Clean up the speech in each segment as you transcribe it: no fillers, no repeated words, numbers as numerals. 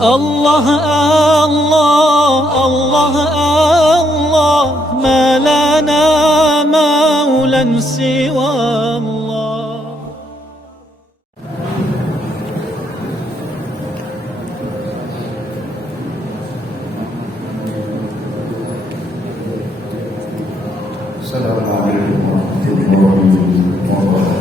الله الله الله الله ما لنا مولى سوى الله. السلام عليكم ورحمة الله وبركاته.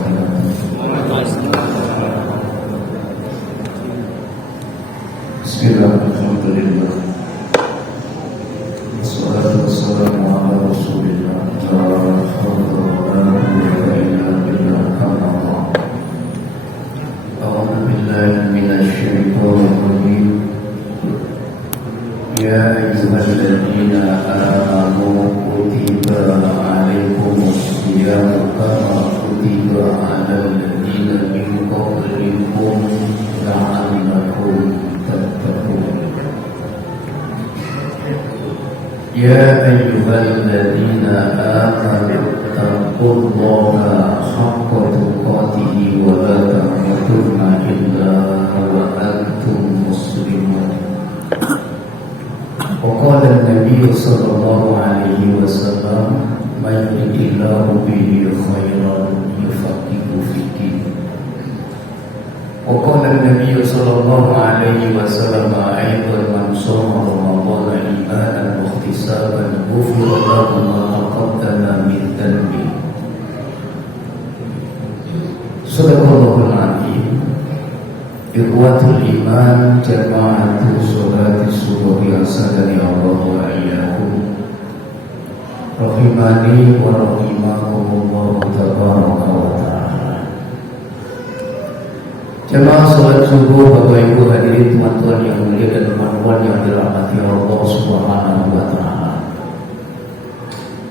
Bismillah, alhamdulillah, wassalatu wassalamu ala rasulillah, la hawla wa la quwwata illa billah, Allah. A'udzu billahi minasy syaithanir rajim. Ya ayyuhalladzina amanu kutiba alaikumus syiyamu kama kutiba alal ladzina min qablikum la'allakum tattaqun. Ya ayyuhalladzina amanu taqullaha haqqa tuqatih wa la tamutunna illa wa antum muslimun. وقال النبي صلى الله عليه وسلم من يرد الله به خيرا يفقهه في الدين. وقال النبي صلى الله عليه وسلم أيضا من صام رمضان إيمانا واحتسابا غفر له ما تقدم من ذنبه. صدق الله العظيم. Ikhwatul iman jama'atu sholati subuhi asadani Allah wa iyyakum rahimani wa rahimakumullah tabaraka wa ta'ala. Jamaah sholat subuh, Bapak Ibu hadirin teman-teman yang mulia dan teman-teman yang dirahmati Allah Subhanahu wa ta'ala.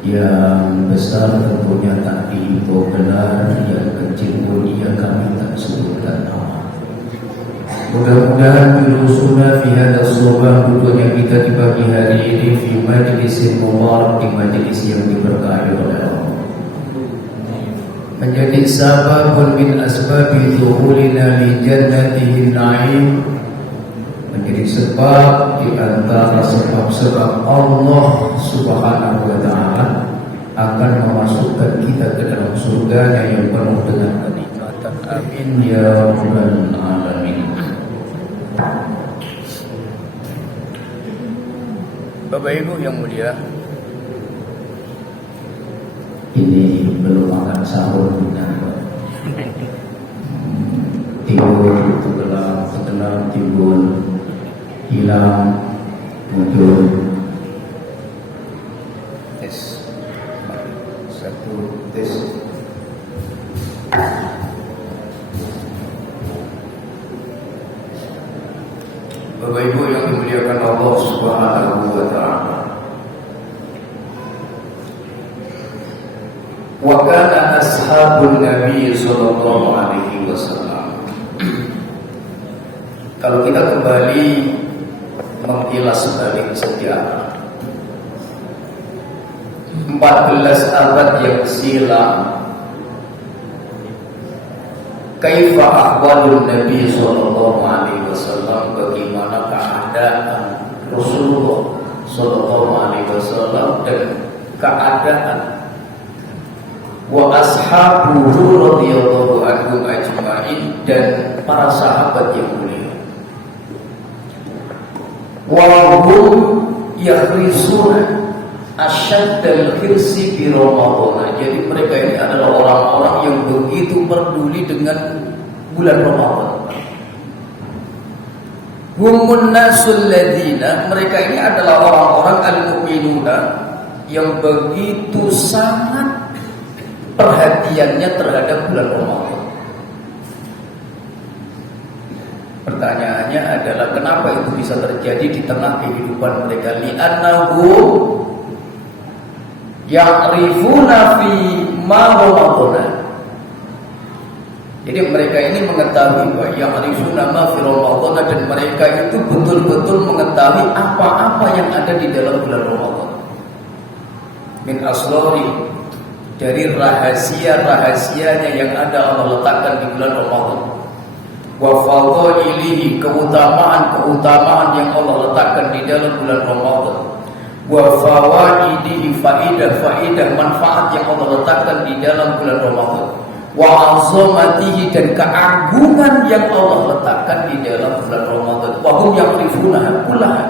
Yang besar tentunya tak dihitung benar, yang kecil pun ia kami tak sebutkan nama. Mudah-mudahan jurusuna fi hadha shobah, duduknya kita di pagi hari ini fi majlisin mubarak, di majlis yang diberkahi oleh Allah, menjadi sababun min asbabi dukhulina li jannatihin na'im, menjadi sebab di antara sebab-sebab Allah Subhanahu wa ta'ala akan memasukkan kita ke dalam surganya yang penuh dengan kenikmatan. Amin ya rabbal alamin. Bapak Ibu yang mulia, ini belum makan sahur kita. Timbul, tenggelam, timbul, hilang, muncul. Tes, satu tes. Bapak Ibu yang dimuliakan Allah Subhanahu wa ta'ala. Wa kana ashabun Nabi sallallahu alaihi wasallam. Kalau kita kembali mengilas balik sejarah 14 abad yang silam, kaifa ahwalun Nabi sallallahu alaihi wasallam, bagaimana keadaan Rasulullah sallallahu alaihi wasallam dan keadaan wa ashabuhu radhiyallahu anhum ajma'in, dan para sahabat yang mulia. Wa hum yahrisuna asyaddal hirsi bi Ramadan. Jadi mereka ini adalah orang-orang yang begitu peduli dengan bulan Ramadan. Humun nasul ladina, mereka ini adalah orang-orang al-mu'minuna yang begitu sangat perhatiannya terhadap bulan Ramadan. Pertanyaannya adalah kenapa itu bisa terjadi di tengah kehidupan mereka? Li'annahu ya'rifuna fi ma Ramadan. Jadi mereka ini mengetahui bahwa ya'rifuna ma fi Ramadan, dan mereka itu betul-betul mengetahui apa-apa yang ada di dalam bulan Ramadan. Min aslori, dari rahasia-rahasianya yang ada Allah letakkan di bulan Ramadan. wa fadhailihi, keutamaan yang Allah letakkan di dalam bulan Ramadan, wa fawaidihi, faidah manfaat yang Allah letakkan di dalam bulan Ramadan, wa azamatihi, dan keagungan yang Allah letakkan di dalam bulan Ramadan, wa hum ya'rifunaha kullaha.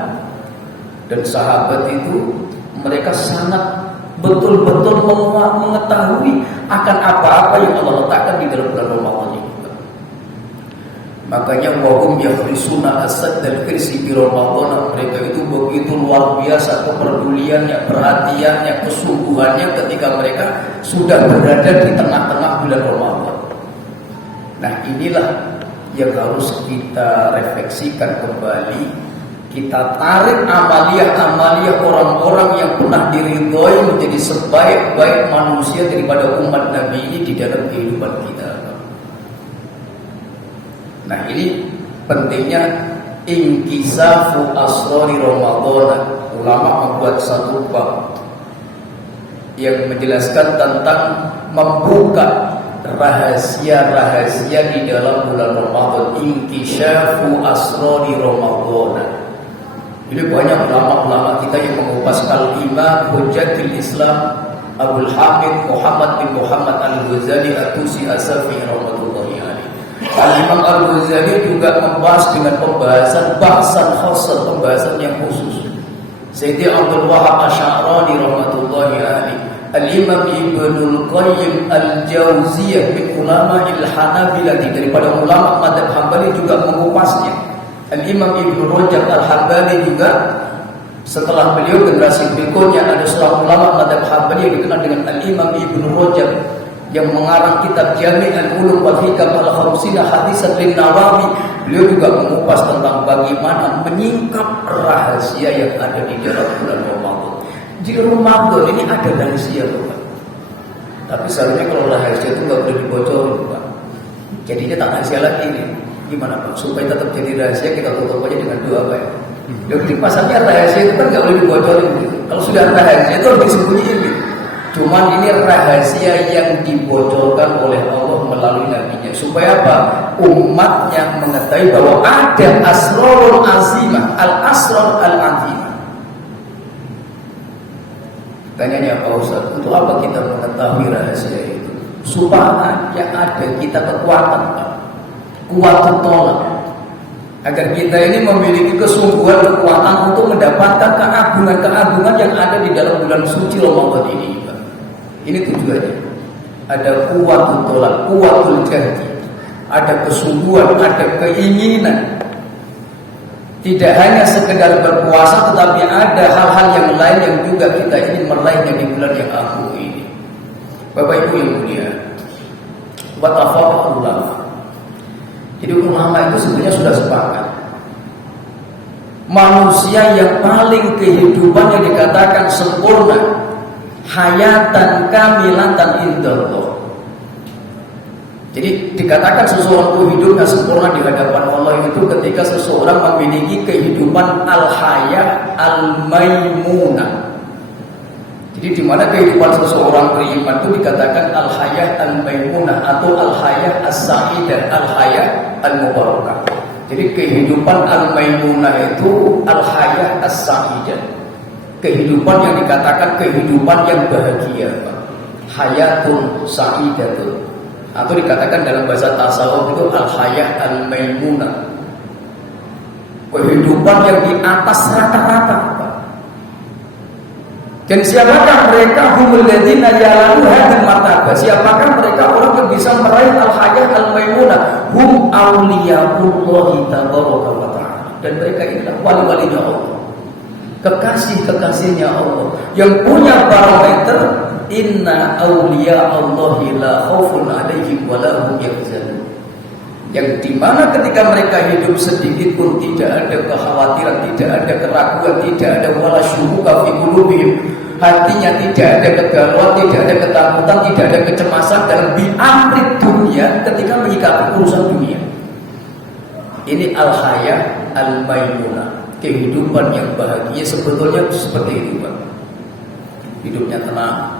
Dan sahabat itu mereka sangat betul-betul mengetahui akan apa-apa yang Allah letakkan di dalam bulan Ramadan ini. Makanya wahum yahrisuna asad dan hirsi bi Ramadan, mereka itu begitu luar biasa kepeduliannya, perhatiannya, kesungguhannya ketika mereka sudah berada di tengah-tengah bulan Ramadan. Nah, inilah yang harus kita refleksikan kembali. Kita tarik amalia-amalia orang-orang yang pernah diridhoi menjadi sebaik-baik manusia daripada umat Nabi ini di dalam kehidupan kita. Nah, ini pentingnya inkisafu asrori Ramadan. Ulama membuat satu bab yang menjelaskan tentang membuka rahasia-rahasia di dalam bulan Ramadan. Inkishafu asrori Ramadan. Ini banyak ulama-ulama kita yang mengupas Al-Imam Hujjatul Islam Abdul Hamid Muhammad bin Muhammad Al-Ghazali At-Tusi As-Safi rahmatullahi alaihi. Al-Imam Al-Ghazali juga membahas dengan pembahasan pembahasan yang khusus. Sayyidi Abdul Wahab Asy'arani rahmatullahi alaihi. Al-Imam Ibnul Qayyim Al-Jauziyah min ulama al-Hanabilah, daripada ulama mazhab Hambali juga mengupasnya. Al-Imam Ibnu Rajab Al-Hambali juga, setelah beliau generasi berikutnya ada seorang ulama mazhab Hambali yang dikenal dengan Al-Imam Ibnu Rajab yang mengarang kitab Jami'ul Ulum wal Hikam al-Khamsina Hadisan lin-Nawawi. Beliau juga mengupas tentang bagaimana menyingkap rahasia yang ada di dalam bulan Ramadan. Di Ramadan ini ada rahasia, Pak. Tapi seharusnya kalau rahasia itu nggak boleh dibocorin, Pak. Jadinya tak rahasia lagi nih. Gimana, Pak? Supaya tetap jadi rahasia, kita tutup aja dengan doa, Pak. Jadi pasarnya rahasia itu kan nggak boleh dibocorin. Gitu. Kalau sudah rahasia itu harus disembunyiin. Gitu. Cuman ini rahasia yang dibocorkan oleh Allah melalui nabinya. Supaya apa? Umatnya mengetahui bahwa ada asrarul azimah, al-asrar al-azimah. Tanyanya Pak Ustaz, untuk apa kita mengetahui rahasia itu? Supaya yang ada kita kekuatan, Pak. Kuat tolak. Agar kita ini memiliki kesungguhan, kekuatan untuk mendapatkan keagungan-keagungan yang ada di dalam bulan suci Ramadan ini, Pak. Ini tujuannya. Ada kuat tolak, kuatul jahdi. Ada kesungguhan, ada keinginan. Tidak hanya sekedar berpuasa, tetapi ada hal-hal yang lain yang juga kita ingin meraihnya di bulan yang agung ini. Bapak Ibu yang mulia, watafaqah ulama. Jadi ulama itu sebenarnya sudah sepakat. Manusia yang paling kehidupannya dikatakan sempurna, hayatan kamilatan indallah. Jadi dikatakan seseorang itu hidupnya sempurna di hadapan Allah itu ketika seseorang memiliki kehidupan al-hayah al-maimunah. Jadi di mana kehidupan seseorang beriman itu dikatakan al-hayah al-maimunah atau al-hayah as-sa'idah, al-hayah al-mubarakah. Jadi kehidupan al-maimunah itu al-hayah as-sa'idah. Kehidupan yang dikatakan kehidupan yang bahagia, hayatun sa'idatun. Atau dikatakan dalam bahasa tasawuf itu al-hayah al-maimunah, kehidupan yang di atas rata-rata. Dan siapakah mereka? Humul ladzina yalalu hadal martabah. Siapakah mereka orang yang bisa meraih al-hayah al-maimunah? Hum awliyaullahi tabaraka wa ta'ala. Dan mereka inilah wali-walinya Allah, kekasih-kekasihnya Allah, yang punya barometer. Inna awliya Allahi la khaufun alaihim wa la hum yahzanun. Yang dimana ketika mereka hidup sedikit pun tidak ada kekhawatiran, tidak ada keraguan, tidak ada wala syubuka fi qulubihim. Hatinya tidak ada kegalauan, tidak ada ketakutan, tidak ada kecemasan dalam bi'amri dunia ketika menyikapi urusan dunia. Ini al-hayah al-maimunah, kehidupan yang bahagia. Sebetulnya seperti itu, Pak. Hidupnya tenang,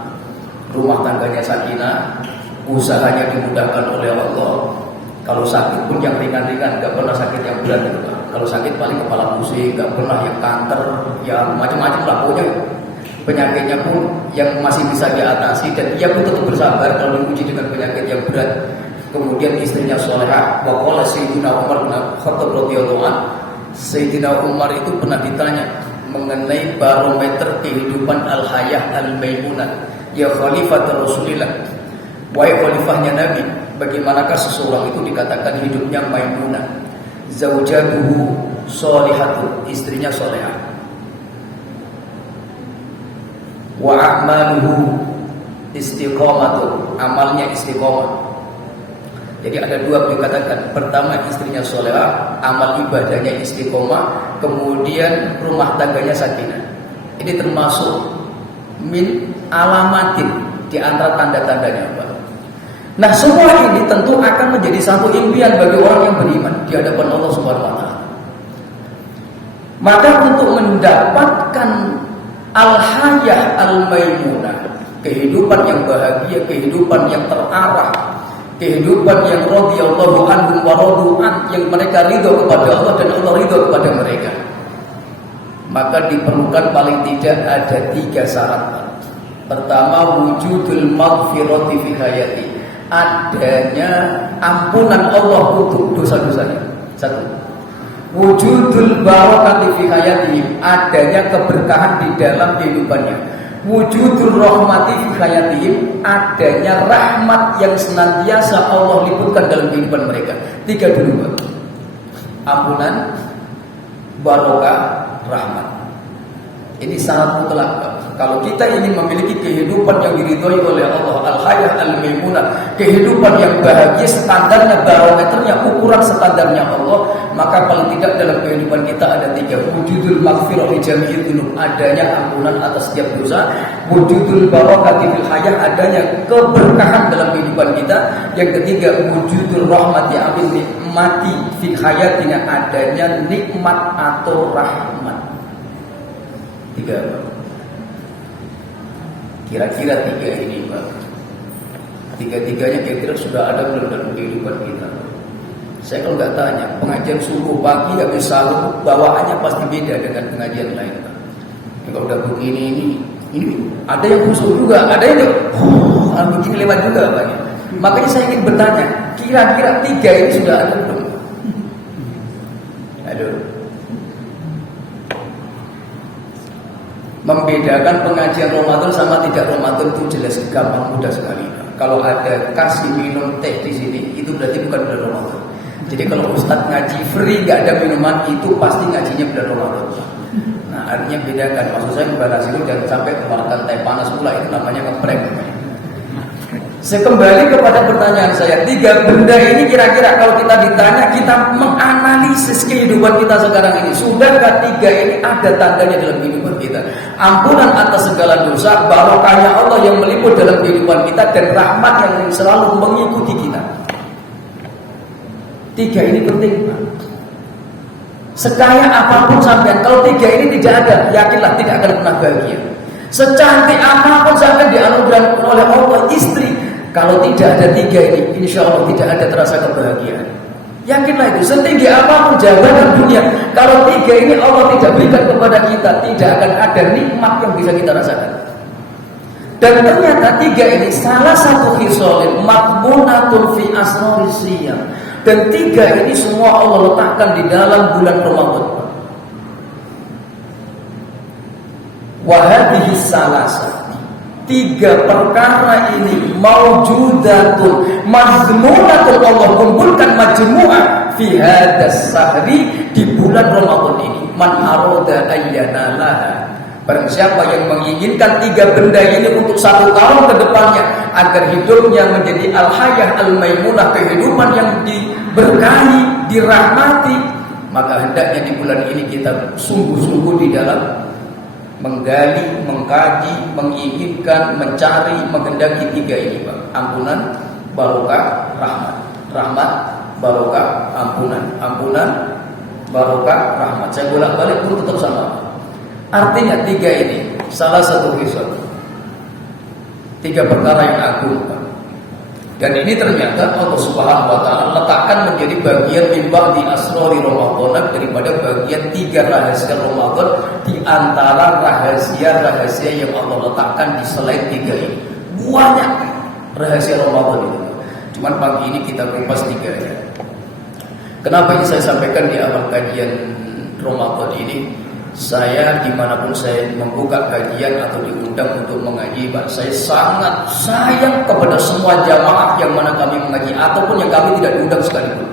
rumah tangganya sakinah, usahanya dimudahkan oleh Allah, Kalau sakit pun yang ringan-ringan, nggak pernah sakit yang berat gitu Pak. Kalau sakit paling kepala pusing, nggak pernah yang kanker, ya macam-macam lah pokoknya. Penyakitnya pun yang masih bisa diatasi dan ia pun tetap bersabar kalau diuji dengan penyakit yang berat. Kemudian istrinya solehah. Wa qala Sayyidina Umar bin Khattab radhiyallahu anhu, Sayyidina Umar itu pernah ditanya mengenai barometer kehidupan al-hayah al-maimunah, ya khalifat Rasulillah, wahai khalifahnya Nabi, bagaimanakah seseorang itu dikatakan hidupnya maimunah? Zaujatuhu sholihatu, istrinya solehah. Wa a'maluhu istiqamatu, amalnya istiqamah. Jadi ada dua dikatakan. Pertama istrinya solehah, amal ibadahnya istiqomah, kemudian rumah tangganya sakinah. Ini termasuk min alamatin, di antara tanda-tandanya Pak. Nah semua ini tentu akan menjadi satu impian bagi orang yang beriman di hadapan Allah Subhanahu wa Ta'ala. Maka untuk mendapatkan al-hayah al-maimunah, kehidupan yang bahagia, kehidupan yang terarah, kehidupan yang radhiyallahu anhum wa radu'an, yang mereka ridho kepada Allah dan Allah ridho kepada mereka, maka diperlukan paling tidak ada 3 syarat. Pertama, wujudul maghfirati fi hayati, adanya ampunan Allah untuk dosa-dosanya. 1. Wujudul barakati fi hayatihim, adanya keberkahan di dalam kehidupannya. Wujudul rahmati fi hayatihim, adanya rahmat yang senantiasa Allah liputkan dalam kehidupan mereka. 3 dulu Pak. Ampunan, barokah, rahmat. Ini sangat mutlak Pak. Kalau kita ingin memiliki kehidupan yang diridhoi oleh Allah, al-hayah al-maimunah, kehidupan yang bahagia, standarnya, barometernya, ukuran standarnya Allah, maka paling tidak dalam kehidupan kita ada 3. Wujudul maghfirah li jami'il dzunub, adanya ampunan atas setiap dosa. Wujudul barakati fil hayah, adanya keberkahan dalam kehidupan kita. Yang ketiga, wujudul rahmati abil nikmati fil hayatina, adanya nikmat atau rahmat. 3. Kira-kira 3 ini Pak, 3-tiganya kira-kira sudah ada belum dalam kehidupan kita? Saya kalau nggak tanya, pengajian subuh pagi habis sahur bawaannya pasti beda dengan pengajian lain Pak. Kalau udah begini ini ada yang khusus juga, ada yang begini lewat juga Pak. Makanya saya ingin bertanya, kira-kira 3 ini sudah ada belum? Aduh. Membedakan pengajian Ramadan sama tidak Ramadan itu jelas gampang, mudah sekali. Kalau ada kasih minum teh di sini, itu berarti bukan bulan Ramadan. Jadi kalau Ustadz ngaji free nggak ada minuman, itu pasti ngajinya bulan Ramadan. Nah artinya bedakan. Maksud saya membalas itu jangan sampai kemakan teh panas pula, itu namanya ngeprank. Saya kembali kepada pertanyaan saya, 3 benda ini kira-kira kalau kita ditanya, kita menganalisis kehidupan kita sekarang ini, sudahkah 3 ini ada tandanya dalam kehidupan kita? Ampunan atas segala dosa, barokahnya Allah yang meliput dalam kehidupan kita, dan rahmat yang selalu mengikuti kita. 3 ini penting Pak. Sekaya apapun sampean, kalau 3 ini tidak ada, yakinlah tidak akan pernah bahagia. Secantik apapun sampean dianugerahkan oleh Allah istri, kalau tidak ada 3 ini, insya Allah tidak ada terasa kebahagiaan. Yakinlah itu. Setinggi apapun jabatan dunia, kalau 3 ini Allah tidak berikan kepada kita, tidak akan ada nikmat yang bisa kita rasakan. Dan ternyata 3 ini salah satu khisalin maqmunatun fi asrarus siyam. Dan 3 ini semua Allah letakkan di dalam bulan Ramadan. Wa hadhihi salasah, 3 perkara ini maujudatun mazmunatun, Allah kumpulkan majmu'ah fi hadas sahri, di bulan Ramadan ini. Man arada ayyanalah, barang siapa yang menginginkan 3 benda ini untuk 1 tahun ke depannya, agar hidupnya menjadi al-hayah al-maimunah, kehidupan yang diberkahi, dirahmati, maka hendaknya di bulan ini kita sungguh-sungguh di dalam menggali, mengkaji, menginginkan, mencari, menghendaki 3 ini Pak. Ampunan, barokah, rahmat. Rahmat, barokah, ampunan. Ampunan, barokah, rahmat. Saya bolak-balik pun tetap sama. Artinya 3 ini salah satu kisah, 3 perkara yang agung Pak. Dan ini ternyata Allah Subhanahu wa taala letakkan menjadi bagian mimbar di asrori Ramadan, daripada bagian 3 rahasia Ramadan di antara rahasia-rahasia yang Allah letakkan di selain 3 ini. Banyak rahasia Ramadan itu. Cuman pagi ini kita kupas 3 ya. Kenapa ini saya sampaikan di awal kajian Ramadan ini? Saya dimanapun saya membuka kajian atau diundang untuk mengaji, saya sangat sayang kepada semua jamaah yang mana kami mengaji ataupun yang kami tidak diundang sekalipun.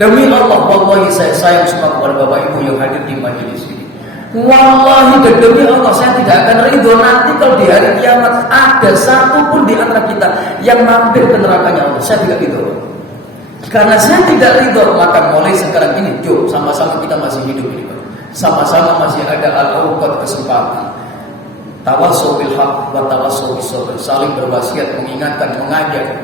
Demi Allah, wallahi saya sayang semua kepada Bapak Ibu yang hadir di majelis ini. Wallahi dan demi Allah, saya tidak akan ridho nanti kalau di hari kiamat ada satu pun di antara kita yang mampir ke nerakanya Allah. Saya tidak ridho. Karena saya tidak ridho, maka mulai sekarang ini, sama-sama kita masih hidup ini, Pak. Sama-sama masih ada al-awqat kesempatan. Tawassaw bil haq wa tawassaw bis sabr, saling berwasiat, mengingatkan, mengajak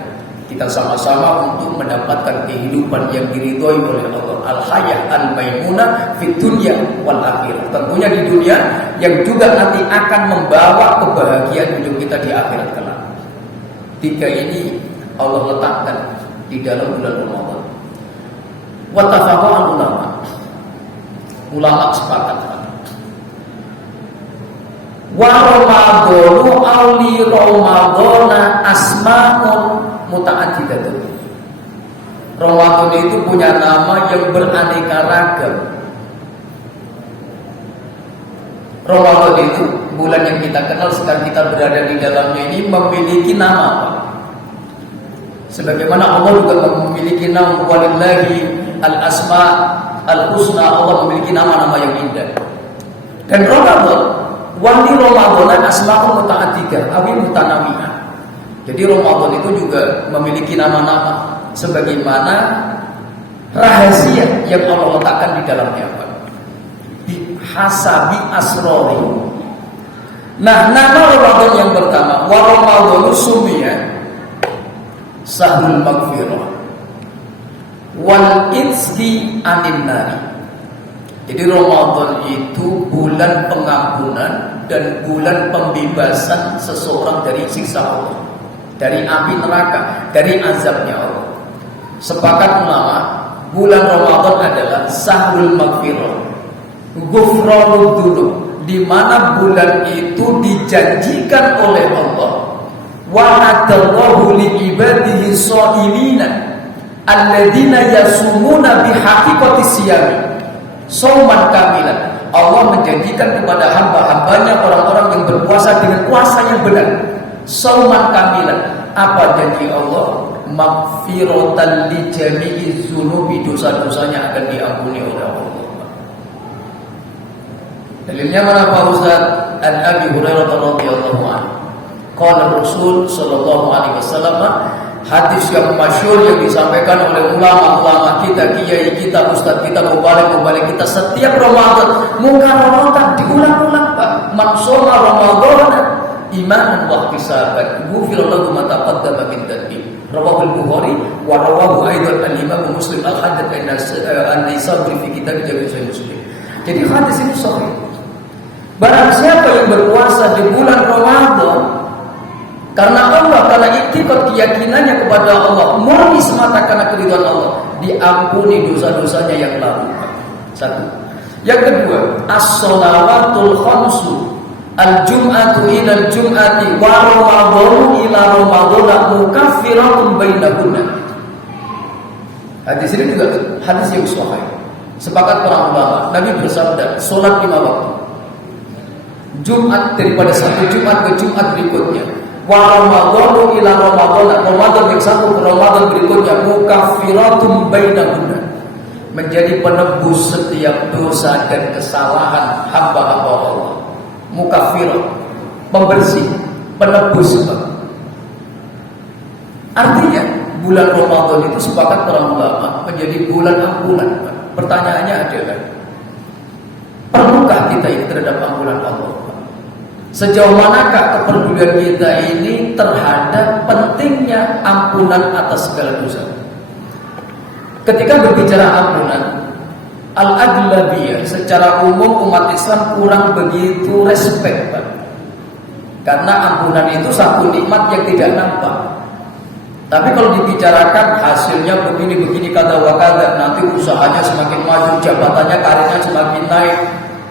kita sama-sama untuk mendapatkan kehidupan yang diridhoi oleh Allah, al-hayah al-maimunah fid dunya wal akhirah. Tentunya di dunia yang juga nanti akan membawa kebahagiaan hidup kita di akhirat kelak. 3 ini Allah letakkan di dalam bulan Ramadan. Wa tafaqaha ulama sepakat. Wa Ramadhanu auli Ramadhana asma'un muta'addidatun. Ramadan itu punya nama yang beraneka ragam. Ramadan itu bulan yang kita kenal sekarang kita berada di dalamnya ini memiliki nama. Sebagaimana Allah juga memiliki nama, walillahi al-asma' al-husna, Allah memiliki nama-nama yang indah. Dan Ramadan, wali Ramadan asma'ul muta'addidah, awi mutanawiyah. Jadi Ramadan itu juga memiliki nama-nama sebagaimana rahasia yang Allah letakkan di dalamnya. Bihasabi asrori. Nah, nama Ramadan yang pertama, wa Ramadhanu sumiya sahrul maghfirah wal itqi anin nari. Jadi Ramadan itu bulan pengampunan dan bulan pembebasan seseorang dari siksa Allah, dari api neraka, dari azabnya Allah. Sepakat ulama, bulan Ramadan adalah sahrul maghfirah, ghufranud dzunub, di mana bulan itu dijanjikan oleh Allah, wa'adallahu li ibadihi shaimina alladzina yasumuna bihaqiqati siyami sauman kamilan. Allah menjanjikan kepada hamba-hambanya, orang-orang yang berpuasa dengan puasa yang benar, sauman kamilan. Apa janji Allah? Maghfiratan li jami'i dzunubi, dosa-dosanya akan diampuni oleh Allah. Dalilnya mana Pak Ustaz? An Abi Hurairah radhiyallahu anhu, qala Rasul sallallahu alaihi wasallam, hadis yang masyhur yang disampaikan oleh ulama-ulama kita, kiai kita, ustaz kita, mubalik kita setiap Ramadan, mukarraratan diulang-ulang, Pak. Man shoma Ramadan imanan wa ihtisaban ghufira lahu ma taqaddama min dhanbi. Rawahu al-Bukhari wa rawahu aidan al-Imam Muslim al-Hadits an-Naisaburi fi kitab Sahih Muslim. Jadi hadis ini sahih. Barang siapa yang berpuasa di bulan Ramadan karena Allah, karena iktikad keyakinannya kepada Allah, murni semata karena keridhaan Allah, diampuni dosa-dosanya yang lalu. 1. Yang kedua, as-shalawatul khamsu, al-jum'atu ila al-jum'ati wa ramadhanu ila ramadhana mukaffiratun bainahunna. Hadis ini juga hadis yang sahih. Sepakat para ulama, Nabi bersabda, salat 5 waktu. Jumat daripada satu Jumat ke Jumat berikutnya, wa ramadhanu ila ramadhana, Ramadan yang satu ke Ramadan berikutnya, mukaffiratun bainahunna, menjadi penebus setiap dosa dan kesalahan hamba-hamba Allah. Mukaffirat, pembersih, penebus. Artinya bulan Ramadan itu sepakat para ulama menjadi bulan ampunan. Pertanyaannya adalah, perlukah kita ini terhadap ampunan Allah? Sejauh manakah kepedulian kita ini terhadap pentingnya ampunan atas segala dosa? Ketika berbicara ampunan, al-aghlabiyah secara umum umat Islam kurang begitu respect, Pak. Karena ampunan itu satu nikmat yang tidak nampak. Tapi kalau dibicarakan hasilnya begini kata wakada, nanti usahanya semakin maju, jabatannya, karirnya semakin naik,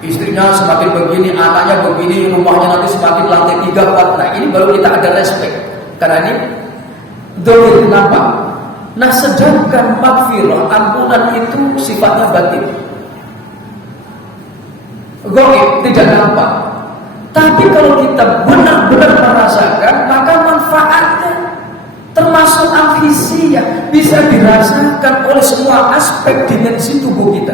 istrinya semakin begini, anaknya begini, rumahnya nanti semakin lantai 3, 4. Nah ini baru kita ada respect. Karena ini dohir, kenapa? Nah sedangkan maghfirah, ampunan itu sifatnya batin, gaib, tidak nampak. Tapi kalau kita benar-benar merasakan, maka manfaatnya termasuk amfisia, bisa dirasakan oleh semua aspek dimensi tubuh kita.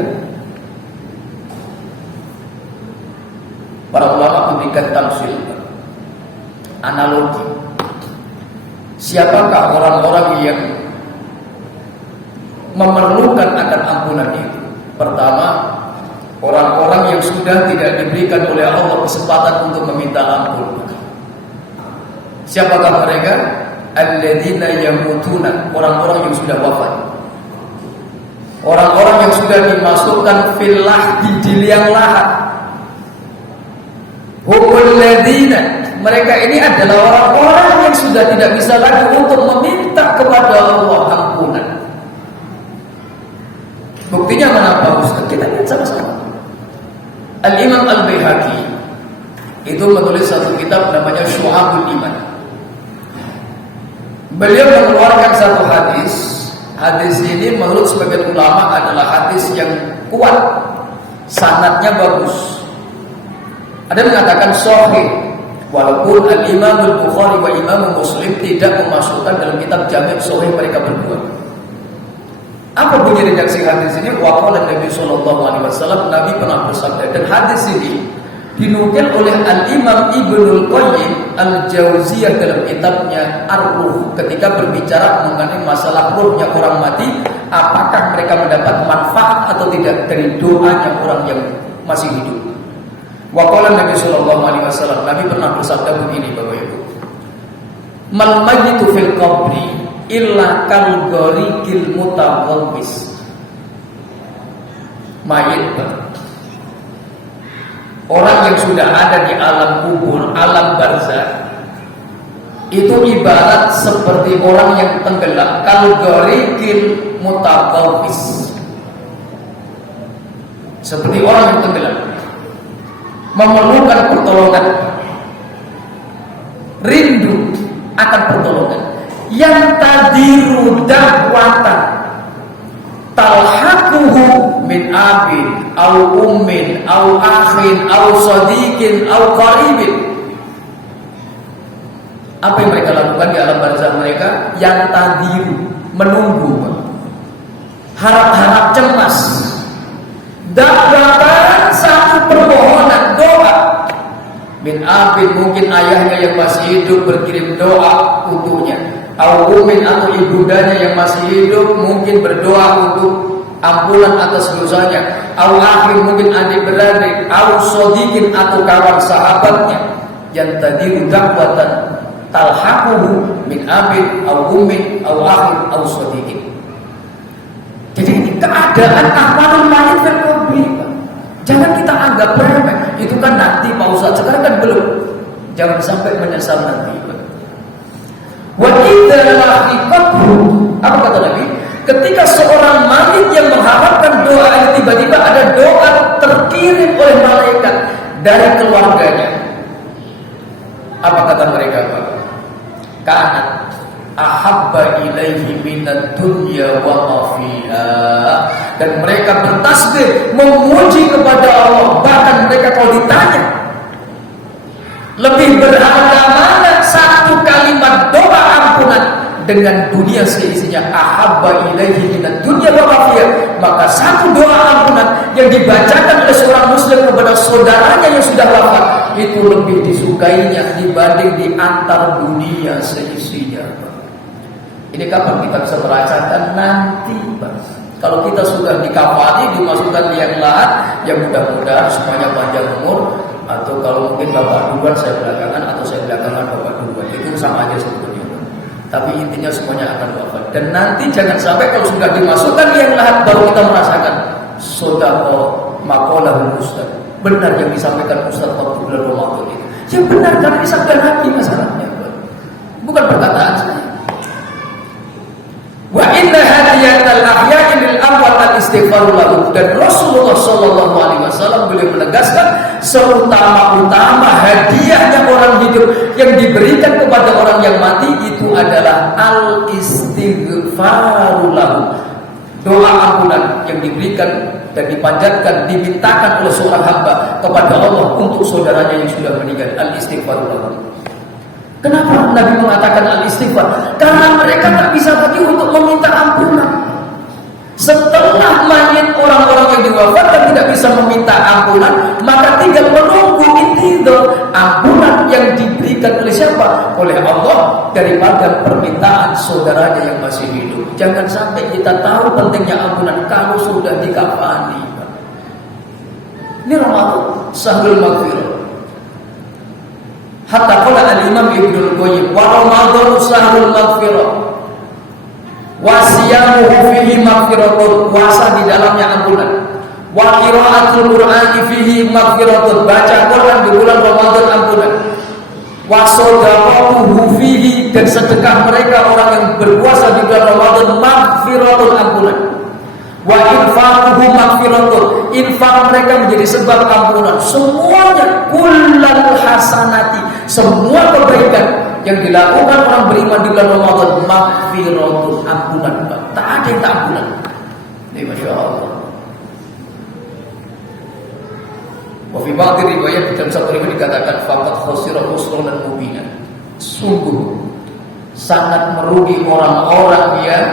Para ulama memberikan tamsil, analogi. Siapakah orang-orang yang memerlukan akan ampunan itu? Pertama, orang-orang yang sudah tidak diberikan oleh Allah kesempatan untuk meminta ampun. Siapakah mereka? Alladzina yamutuna, orang-orang yang sudah wafat, orang-orang yang sudah dimasukkan filah di liang lahat. Humul ladzina, mereka ini adalah orang-orang yang sudah tidak bisa lagi untuk meminta kepada Allah ampunan. Buktinya mana Pak Ustaz? Kita lihat sama-sama. Al-Imam Al-Baihaqi itu menulis satu kitab namanya Syu'abul Iman. Beliau mengeluarkan satu hadis. Hadis ini menurut sebagian ulama adalah hadis yang kuat, sanadnya bagus. Ada yang mengatakan sahih, walaupun Al-Imam Al-Bukhari wa Imam Muslim tidak memasukkan dalam kitab Jami' Sahih mereka berdua. Apa bunyi redaksi hadis ini? Waqala Nabi sallallahu alaihi wasallam, Nabi pernah bersabda, dan hadis ini dinukil oleh Al-Imam Ibnul Qayyim Al-Jauziyah dalam kitabnya Ar-Ruh ketika berbicara mengenai masalah ruhnya orang mati, apakah mereka mendapat manfaat atau tidak dari doanya orang yang masih hidup. Waqala Nabi sallallahu alaihi wasallam, Nabi pernah bersabda begini Bapak Ibu, mal mayyitu fil qabri illa kal gharikil mutaghawwis. Mayit, orang yang sudah ada di alam kubur, alam barzakh, itu ibarat seperti orang yang tenggelam, kal gharikil mutaghawwis, seperti orang yang tenggelam, memerlukan pertolongan, rindu akan pertolongan. Yang tadiru da'watan talhaquhu min abin au ummin au akhin au sadiqin au qaribin. Apa yang mereka lakukan di alam barzakh mereka? Yang tadiru, menunggu, harap-harap cemas, da'watan, satu permohonan, doa. Min abin, mungkin ayahnya yang masih hidup berkirim doa untuknya, au ummin, atau ibundanya yang masih hidup mungkin berdoa untuk ampunan atas dosanya, au akhin, mungkin adik beradik, au sadiqin, atau kawan sahabatnya. Yang tadi dakwatan talhaquhu min abin au ummin au akhin au sadiqin. Jadi ini keadaan ahwalul mayyit fil qabri. Jangan kita anggap remeh. Itu kan nanti Pak Ustaz, sekarang kan belum. Jangan sampai menyesal nanti. Wa idza lahiqathu, apa kata Nabi? Ketika seorang mayit yang mengharapkan doa yang tiba-tiba ada doa terkirim oleh malaikat dari keluarganya. Apa kata mereka, Pak? Kanat ahabba ilaihi minad dunya wa ma fiha. Dan mereka bertasbih memuji kepada Allah. Bahkan mereka kalau ditanya lebih berharga mana satu kalimat doa ampunan dengan dunia seisinya, ahabba ilaihi minad dunya wa ma fiha, maka satu doa ampunan yang dibacakan oleh seorang muslim kepada saudaranya yang sudah wafat itu lebih disukainya dibanding di antar dunia seisinya. Ini kapan kita bisa merasakan? Nanti, Pak. Kalau kita sudah dikafani, dimasukkan liang lahat, ya mudah-mudahan semuanya panjang umur. Atau kalau mungkin Bapak duluan, saya belakangan, atau saya belakangan Bapak duluan, itu sama aja sebetulnya. Tapi intinya semuanya akan wafat. Dan nanti jangan sampai kalau sudah dimasukkan liang lahat baru kita merasakan sodaqo maqalahul ustaz. Benar yang disampaikan Ustaz waktu bulan Ramadan itu. Ya benar, karena ini sabda Nabi masalahnya, bukan perkataan saya. ahya'i lil amwat al-istighfaru lahum. Dan Rasulullah sallallahu alaihi wasallam beliau menegaskan seutama-utama hadiahnya orang hidup yang diberikan kepada orang yang mati itu adalah al-istighfaru lahum. Doa ampunan yang diberikan dan dipanjatkan, dimintakan oleh seorang hamba kepada Allah untuk saudaranya yang sudah meninggal. Al-istighfaru lahum. Kenapa Nabi mengatakan al-istighfar? Karena mereka tak bisa lagi untuk meminta ampunan. Setelah mayit orang-orang yang diwafatkan tidak bisa meminta ampunan, maka tinggal menunggu intidor ampunan yang diberikan oleh siapa? Oleh Allah daripada permintaan saudaranya yang masih hidup. Jangan sampai kita tahu pentingnya ampunan kalau sudah dikafani. Ini Ramadan Syahrul Maghfirah. Hatta qala al-Imam Ibnul Qayyim wa Ramadan Syahrul Maghfirah wa siyamuhu fihi maghfiratun, puasa di dalamnya ampunan, wa qiraatul Qur'ani fihi maghfiratun, baca Quran di bulan Ramadan ampunan, wa shadaqatuhu fihi, dan sedekah mereka orang yang berpuasa di bulan Ramadan maghfiratun, ampunan, wa infaquhu maghfiratun, infak mereka menjadi sebab ampunan. Semuanya kullal hasanati, semua kebaikan yang dilakukan orang beriman di bulan Ramadan maghfiratun, ampunan. Tak ada yang tak ampunan. Ini Masya Allah. Wa fi ba'd riwayat, dalam satu riwayat dikatakan faqad khasira khusranan mubina. Sungguh sangat merugi orang-orang yang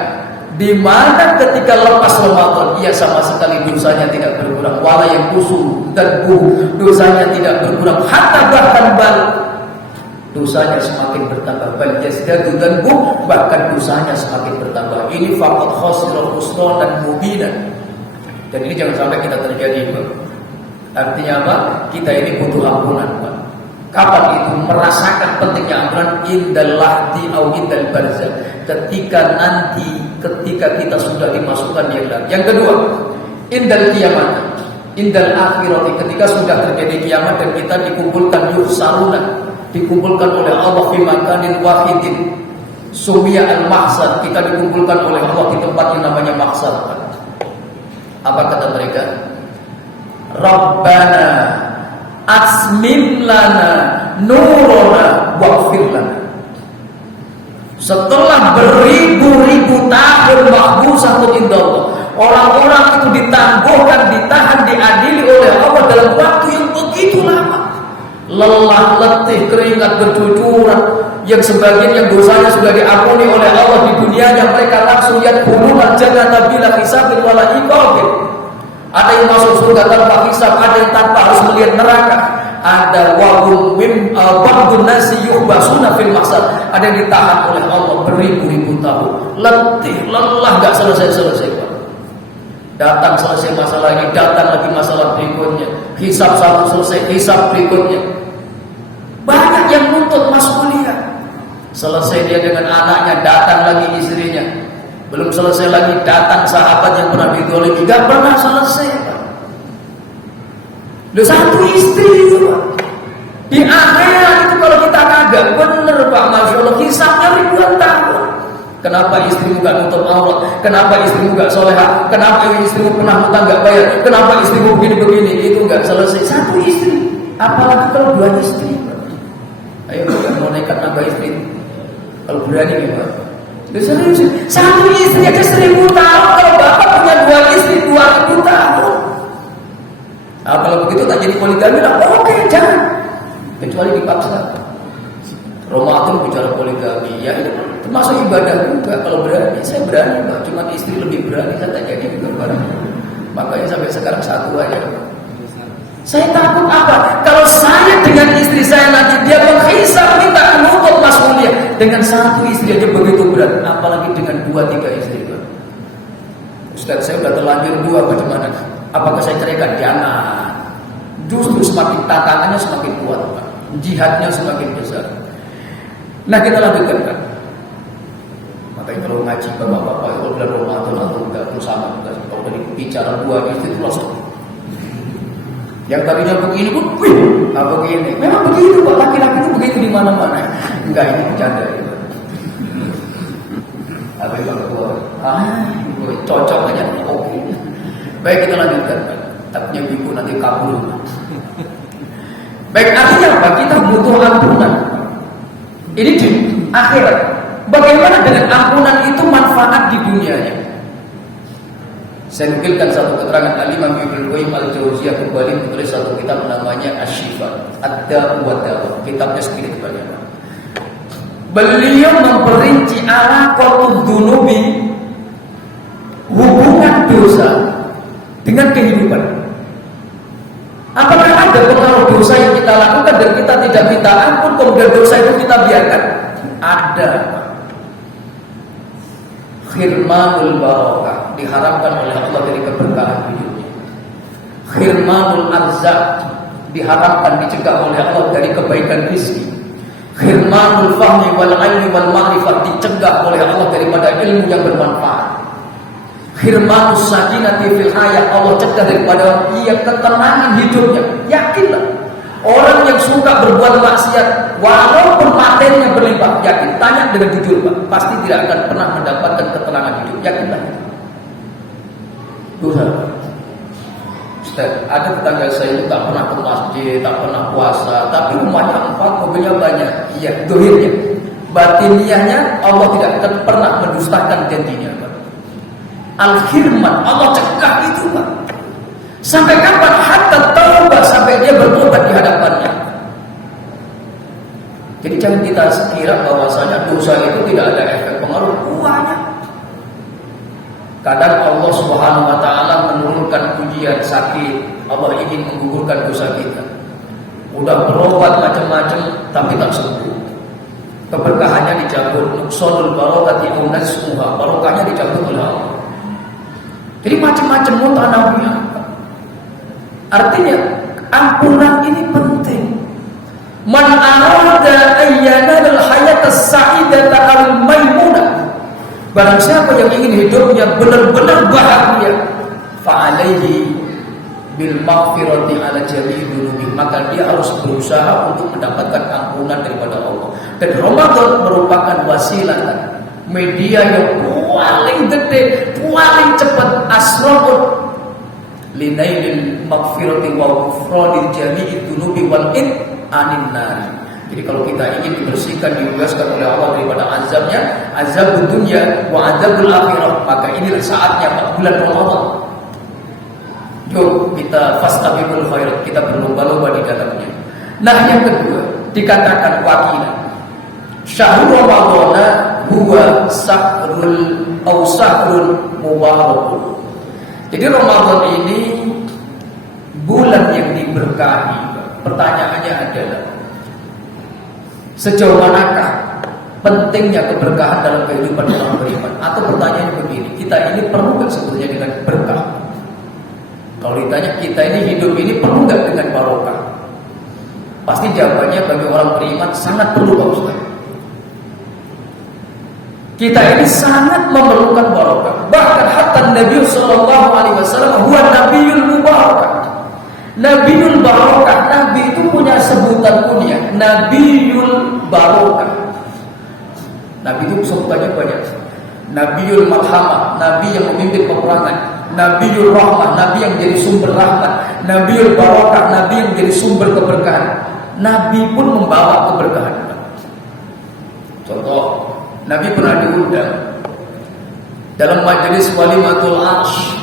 di mana ketika lepas Ramadan ia sama sekali dosanya tidak berkurang, wala yang kusum dan dosanya tidak berkurang, hatta bahkan dosanya semakin bertambah, bal yazdadu dan bahkan dosanya semakin bertambah. Ini faqad khasira khusranan mubina. Dan ini jangan sampai kita terjadi, Pak. Artinya apa? Kita ini butuh ampunan, Pak. Kapan itu merasakan pentingnya ampunan? Indal lahdi au indal barzah, ketika kita sudah dimasukkan di akhirat. Yang kedua, indal kiamat, indal akhirati, ketika sudah terjadi kiamat dan kita dikumpulkan yuhsaruna, dikumpulkan oleh Allah fi makanin wahidin sumia al-mahsar, kita dikumpulkan oleh Allah di tempat yang namanya mahsar. Apa kata mereka? Rabbana asmim lana nurona waghfir lana. Setelah beribu-ribu tahun mahbusatun indallah, orang-orang itu ditangguhkan, ditahan, diadili oleh Allah dalam waktu yang begitu lama. Lelah, letih, keringat bercucuran, yang sebagian yang dosanya sudah diampuni oleh Allah di dunianya, mereka langsung yadkhulul jannata bila hisabin wala iqabin. Ada yang masuk surga tanpa hisab, ada yang tanpa harus melihat neraka. Ada wabdun nasi yuhbasuna fil mahsar, ada yang ditahan oleh Allah beribu-ribu tahun, letih, lelah, gak selesai-selesai. Datang selesai masalah ini, datang lagi masalah berikutnya, hisab satu selesai, hisab berikutnya. Banyak yang nuntut masuk kuliah, selesai dia dengan anaknya, datang lagi istrinya, belum selesai lagi datang sahabat yang pernah didolimi, gak pernah selesai, Pak. Loh, satu istri itu, Pak. Di akhirat itu kalau kita kagak bener, Pak, Masya Allah, hisabnya ribuan tahun. Kenapa istrimu gak nutup aurat? Kenapa istrimu gak soleha? Kenapa istrimu pernah hutang gak bayar? Kenapa istrimu begini-begini? Itu gak selesai. Satu istri, apalagi kalau dua istri, Pak. Ayo bukan mau nekat nambah istri. Kalau berani gimana? Serius, satu istri aja 1000 tahun. Kalau bapak punya dua istri 2000 tahun. Nah, kalau begitu tak jadi poligami lah. Oke, jangan. Kecuali dipaksa. Ramadan bicara poligami, ya itu termasuk ibadah juga. Kalau berani, saya berani, Pak. Cuma istri lebih berani, saya tak jadi juga barang. Makanya sampai sekarang satu aja. Saya takut apa? Kalau saya dengan istri saya nanti dia menghisab, minta menuntut mas'uliyah. Dengan satu istri aja begitu berat, apalagi dengan 2-3 istri, Pak. Ustaz, saya udah terlanjur 2, bagaimana? Apakah saya ceraikan? Jangan. Justru semakin tantangannya semakin kuat, Pak. Jihadnya semakin besar. Nah, kita lanjutkan, Pak. Makanya kalau ngaji bapak-bapak, kalau bulan Ramadan atau enggak perlu sama. Kalau dari bicara 2 istri itu langsung. Yang tadinya begini pun, begini. Memang begitu, Pak. Laki-laki itu begitu di mana-mana. Enggak, ini bercanda. Apa itu kalau keluar? cocok aja. Oke. Baik, kita lanjutkan. Takutnya ibu nanti kabur. Baik, artinya apa? Kita butuh ampunan. Ini di akhirat. Bagaimana dengan ampunan itu manfaat di dunianya? Saya nukilkan satu keterangan Al-Imam Ibnu Qayyim Al-Jauziyah kembali menulis satu kitab namanya Asy-Syifa, Ad-Da'u wa Dawa, kitabnya spiritual. Beliau memperinci alaqatud dzunubi, hubungan dosa dengan kehidupan. Apakah ada pengaruh dosa yang kita lakukan dan kita tidak minta ampun, kemudian dosa itu kita biarkan? Ada. Khirmanul barakah, diharapkan oleh Allah dari keberkahan hidupnya. Khirmanul arzak, diharapkan dicegah oleh Allah dari kebaikan rezeki. Khirmanul fahmi wal ilmi wal ma'rifat, dicegah oleh Allah daripada ilmu yang bermanfaat. Khirmanus sakinati fil hayat, Allah cegah daripada ketenangan hidupnya. Yakinlah, orang yang suka berbuat maksiat walaupun materinya berlimpah, yakin, tanya dengan jujur Pak, pasti tidak akan pernah mendapatkan ketenangan hidup. Yakinlah. Dosa. Ustaz, ada tetangga saya itu tak pernah ke masjid, tak pernah puasa, tapi rumahnya 4, mobilnya banyak. Iya, dohirnya. Batiniahnya Allah tidak akan pernah mendustakan janjinya Pak. Al-khirman, Allah cegah itu Pak. Sampai kapan? Hatta taubat, sampai dia bertobat di hadapannya. Jadi jangan kita kira bahwasanya dosa itu tidak ada efek pengaruh. Banyak. Kadang Allah Subhanahu wa taala menurunkan ujian sakit, Allah ingin menggugurkan dosa kita. Udah berobat macam-macam tapi tak sembuh. Keberkahannya dicabut, nuqsanul barakati unasuha, barokahnya dicabut oleh Allah. Jadi macam-macam mutanawiyah. Artinya ampunan ini penting. Man arada ayyana al hayat as-sa'idata al-maimunah. Barang siapa yang ingin hidupnya benar-benar bahagia, fa alaihi bil maghfirati ala jami'i dunubi, maka dia harus berusaha untuk mendapatkan ampunan daripada Allah. Dan Ramadan merupakan wasilah, media yang paling gede, paling cepat, asra'ud linailil maghfirati wa ghufranil jami'i dunubi wal anin nar. Jadi kalau kita ingin dibersihkan, dibebaskan oleh Allah daripada azabnya, azab dunia wa azabul akhirah, maka inilah saatnya bulan Ramadan. Yuk kita fastabiqul khairat, kita berlomba-lomba di dalamnya. Nah, yang kedua dikatakan wakilah. Syahrul Ramadhan huwa sahrul aw sahrul mubarak. Jadi Ramadan ini bulan yang diberkahi. Pertanyaannya adalah, sejauh manakah pentingnya keberkahan dalam kehidupan orang beriman? Atau pertanyaannya begini, kita ini perlu nggak sebetulnya dengan berkah? Kalau ditanya kita ini hidup ini perlu nggak dengan barokah? Pasti jawabannya bagi orang beriman sangat perlu Pak Ustaz. Kita ini sangat memerlukan barokah. Bahkan hatta Nabi sallallahu alaihi wasallam huwa nabiyul mubarak. Nabiul Barokah, Nabi itu punya sebutan kunyah, Nabiul Barokah. Nabi itu sebutannya banyak. Nabiul Malhamah, Nabi yang memimpin peperangan. Nabiul Rahmah, Nabi yang jadi sumber rahmat. Nabiul Barokah, Nabi yang jadi sumber keberkahan. Nabi pun membawa keberkahan. Contoh, Nabi pernah diundang dalam majelis walimatul arsh.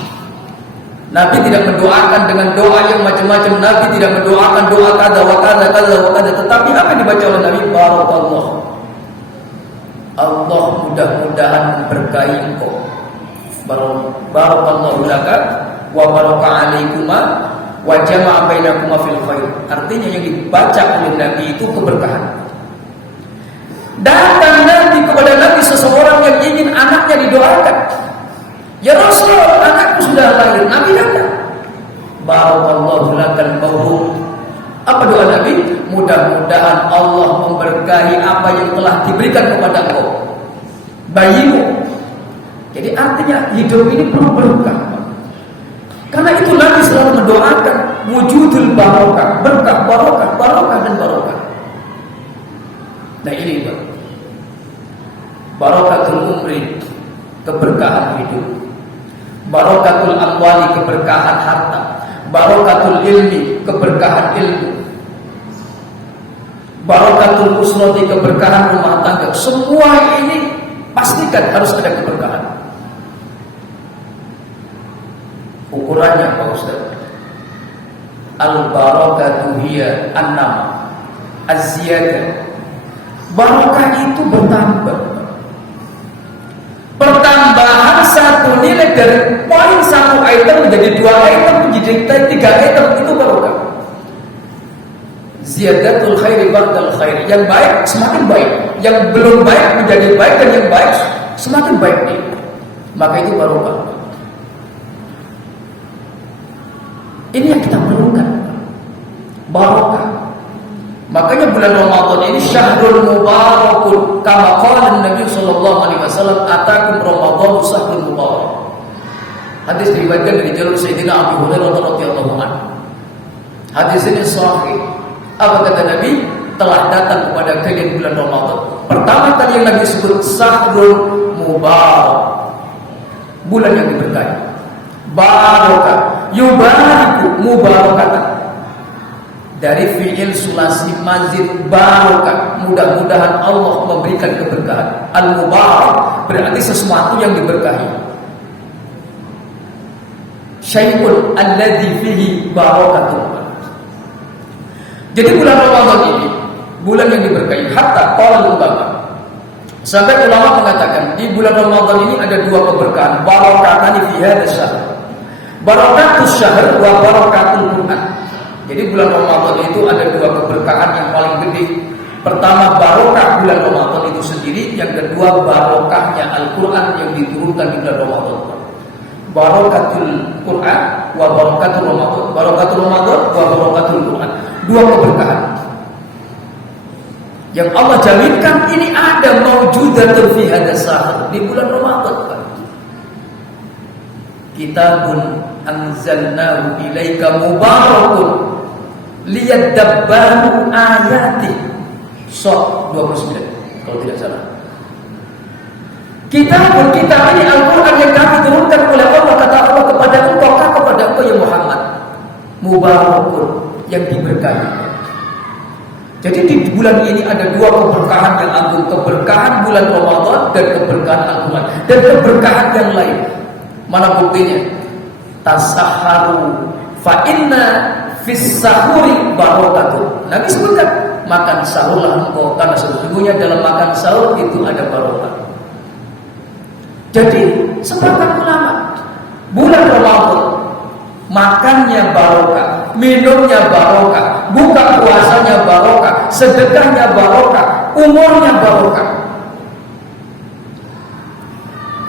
Nabi tidak mendoakan dengan doa yang macam-macam. Nabi tidak mendoakan doa kada wa kada kada wa kada. Tetapi apa yang dibaca oleh Nabi? Barakallah, Allah mudah-mudahan memberkahi engkau. Barakallahu laka wa baraka alaikuma wa jama'a bainakuma fil khair. Artinya yang dibaca oleh Nabi itu keberkahan. Datang Nabi kepada Nabi seseorang yang ingin anaknya didoakan. Ya Rasul, anakku sudah lahir. Nabi datang. Barakallahu lakal mawhub. Apa doa Nabi? Mudah-mudahan Allah memberkahi apa yang telah diberikan kepada engkau, bayimu. Jadi artinya hidup ini perlu berkah. Karena itu Nabi selalu mendoakan wujudul barokah, berkah, barokah, barokah dan barokah. Nah ini Pak, barokatul umri, keberkahan hidup. Barokatul amwali, keberkahan harta. Barokatul ilmi, keberkahan ilmu. Barokatul usrati, keberkahan rumah tangga. Semua ini pastikan harus ada keberkahan. Ukurannya Pak Ustaz, al-barakatu hiya an-nama az-ziyadah. Barokah itu bertambah. Pertambahan satu nilai dari poin satu item menjadi 2 item, menjadi 3 item, itu barokah. Ziyadatul khairi ba'dal khairi. Yang baik semakin baik, yang belum baik menjadi baik, dan yang baik semakin baik nih. Maka itu barokah. Ini yang kita perlukan, barokah. Makanya bulan Ramadan ini syahrul mubarakun, kama qala Nabi sallallahu alaihi wasallam, atakum Ramadan syahrul mubarak. Hadis diriwayatkan dari jalur Sayyidina Abu Hurairah radhiyallahu anhu. Hadis ini sahih. Apa kata Nabi? Telah datang kepada kalian bulan Ramadan. Pertama kali yang Nabi sebut syahrul mubarak, bulan yang diberkahi. Barakah, yubariku mubarakatan. Dari fi'il sulasi mazid, barakah, mudah-mudahan Allah memberikan keberkahan. Al-mubarak berarti sesuatu yang diberkahi. Syai'un alladzi fihi barakatun. Jadi bulan Ramadan ini bulan yang diberkahi. Hatta qala ulama, sampai ulama mengatakan di bulan Ramadan ini ada 2 keberkahan. Barakatan fi hadzal syahr. Barakatus syahr wa barakatul Quran. Jadi bulan Ramadan itu ada 2 keberkahan yang paling gede. Pertama, barokah bulan Ramadan itu sendiri. Yang kedua, barokahnya Al-Quran yang diturunkan di bulan Ramadan. Barokatul Quran wa barokatul Ramadan. Barokatul Ramadan wa barokatul Quran. 2 keberkahan yang Allah jaminkan ini ada maujudatun fi hadzal syahr, di bulan Ramadan. Kitabun anzalnahu ilaika mubarakun liyadabbaru ayati. Shad 29 kalau tidak salah. Kita ini Al-Quran yang kami turunkan oleh Allah, kata Allah kepada engkau, kepada engkau ya Muhammad, mubarakun, yang diberkahi. Jadi di bulan ini ada 2 keberkahan yang agung, keberkahan bulan Ramadan dan keberkahan Al-Quran, dan keberkahan yang lain. Mana buktinya? Tasahharu fa inna fis sahuri barakatuh. Nabi sebutkan, makan sahurlah engkau karena sesungguhnya dalam makan sahur itu ada barokah. Jadi sepakat ulama, bulan Ramadan makannya barokah, minumnya barokah, buka puasanya barokah, sedekahnya barokah, umurnya barokah.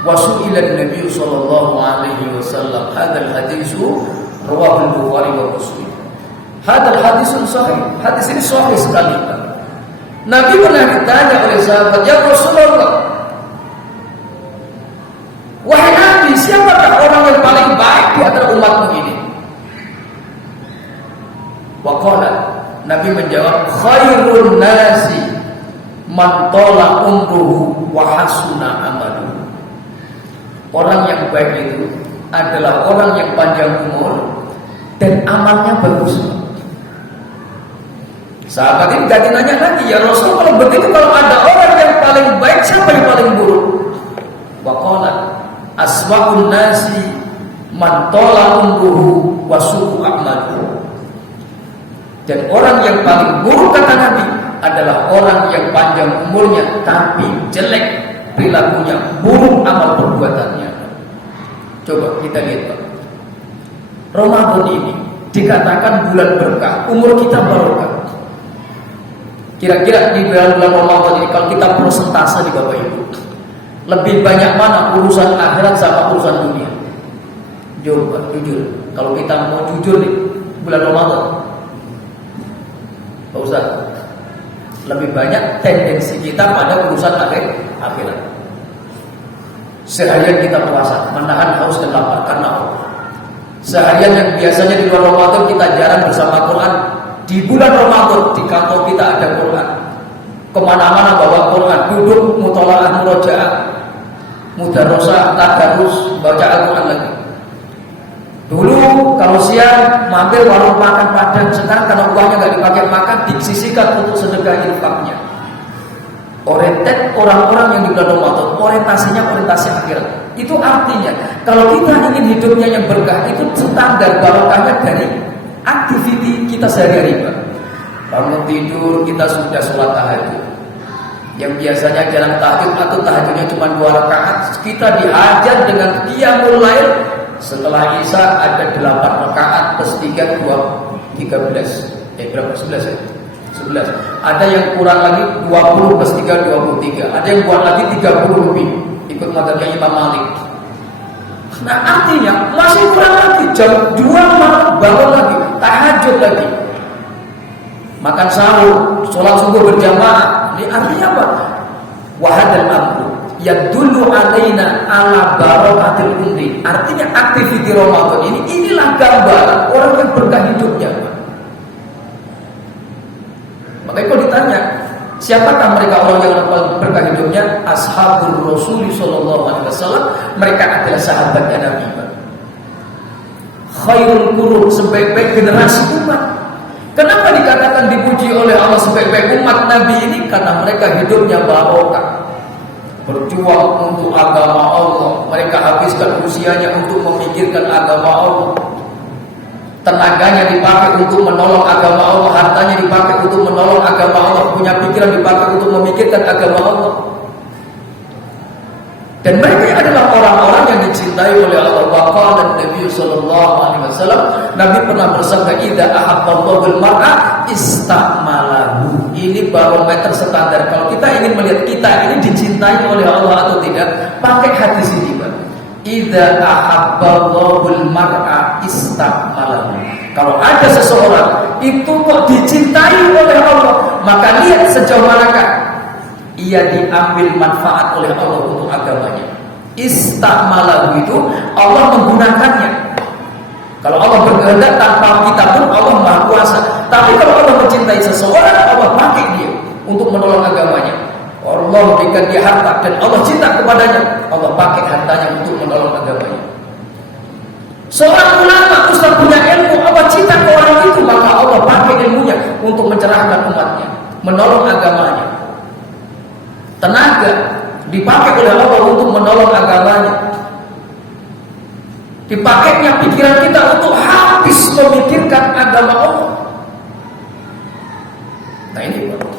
Wasu'ila Nabi sallallahu alaihi wasallam hadzal hadisu rawahu al-Bukhari wa Muslim. Hadzal hadisun sahih. Hadis ini sahih sekali. Nabi pernah ditanya oleh sahabat, "Ya Rasulullah, wahai Nabi, siapakah orang yang paling baik di antara umatmu ini?" Waqala, Nabi menjawab, "Khairun nasi man tala umruhu wa hasuna amaluhu." Orang yang baik itu adalah orang yang panjang umur dan amalnya bagus. Sahabat ini ganti nanya lagi, "Ya Rasul, kalau begitu, kalau ada orang yang paling baik, siapa yang paling buruk?" Waqala, "Aswa'un nasi man tala umruhu wa su'u a'maluhu." Dan orang yang paling buruk, kata Nabi, adalah orang yang panjang umurnya tapi jelek perilakunya, buruk amal perbuatannya. Coba kita lihat, Pak. Ramadan ini dikatakan bulan berkah, umur kita barokah. Kira-kira di bulan Ramadan ini kalau kita persentase di Bapak Ibu, lebih banyak mana urusan akhirat sama urusan dunia? Coba jujur, kalau kita mau jujur nih, bulan Ramadan, Pak Ustaz, lebih banyak tendensi kita pada urusan akhirat. Seharian kita puasa, menahan haus dan lapar karena Allah. Seharian yang biasanya di luar Ramadan kita jarang bersama Quran, di bulan Ramadan di kantor kita ada Quran. Kemana-mana bawa Quran, duduk mutola'ah, murojaah, mudarosah, tadarus, baca Al-Quran lagi. Dulu kalau siang mampir warung makan Padang, sekarang karena uangnya nggak dipakai makan, disisihkan untuk sedekah infaknya. Oriented orang-orang yang di bulan Ramadan, orientasinya orientasi akhirat. Itu artinya kalau kita ingin hidupnya yang berkah, itu standar barokahnya dari aktiviti kita sehari-hari. Bangun tidur kita sudah sholat tahajud. Yang biasanya jarang tahajud atau tahajudnya cuma 2 rakaat, kita dihajar dengan qiyamul lail. Setelah Isya ada 8 rakaat plus 3 13. Berapa? 11 ya? 11. Ada yang kurang lagi 20 plus 3 23. Ada yang buat lagi 30 lebih. Ikut mazhabnya Imam Malik. Nah, artinya masih kurang lagi jam 2 malam bangun lagi, tahajud lagi. Makan sahur, sholat subuh berjamaah. Ini artinya apa? Wahadal amru yadullu alaina ala barakatil umri. Artinya aktiviti Ramadan ini, inilah gambaran orang yang berkah hidupnya. Makanya kalau ditanya, siapakah mereka orang yang berkah hidupnya? Ashabul Rasul sallallahu alaihi wasallam. Mereka adalah sahabatnya Nabi. Khairul qurun, sebaik-baik generasi umat. Kenapa dikatakan dipuji oleh Allah sebaik-baik umat Nabi ini? Karena mereka hidupnya barokah. Berjuang untuk agama Allah. Mereka habiskan usianya untuk memikirkan agama Allah. Tenaganya dipakai untuk menolong agama Allah. Hartanya dipakai untuk menolong agama Allah. Punya pikiran dipakai untuk memikirkan agama Allah. Dan mereka adalah orang-orang yang dicintai oleh Allah. Waqala Nabi sallallahu alaihi wasallam, Nabi pernah bersabda, "Idza ahabballahu al-mar'a istamalahu." Ini barometer standar. Kalau kita ingin melihat kita ini dicintai oleh Allah atau tidak, pakai hadis ini, Pak. Idza ahabballahu al-mar'a istamalahu. Kalau ada seseorang itu kok dicintai oleh Allah, maka lihat sejauh manakah ia diambil manfaat oleh Allah untuk agamanya. Istamalahu itu Allah menggunakannya. Kalau Allah berkehendak tanpa kita pun Allah Maha Kuasa. Tapi kalau Allah mencintai seseorang, Allah pakai dia untuk menolong agamanya. Allah berikan dia harta dan Allah cinta kepadanya, Allah pakai hartanya untuk menolong agamanya. Seorang ulama, ustaz punya ilmu, Allah cinta ke orang itu, maka Allah pakai ilmunya untuk mencerahkan umatnya, menolong agamanya. Tenaga dipakai oleh Allah untuk menolong agamanya. Dipakainya pikiran kita untuk habis memikirkan agama Allah. Nah ini Pak.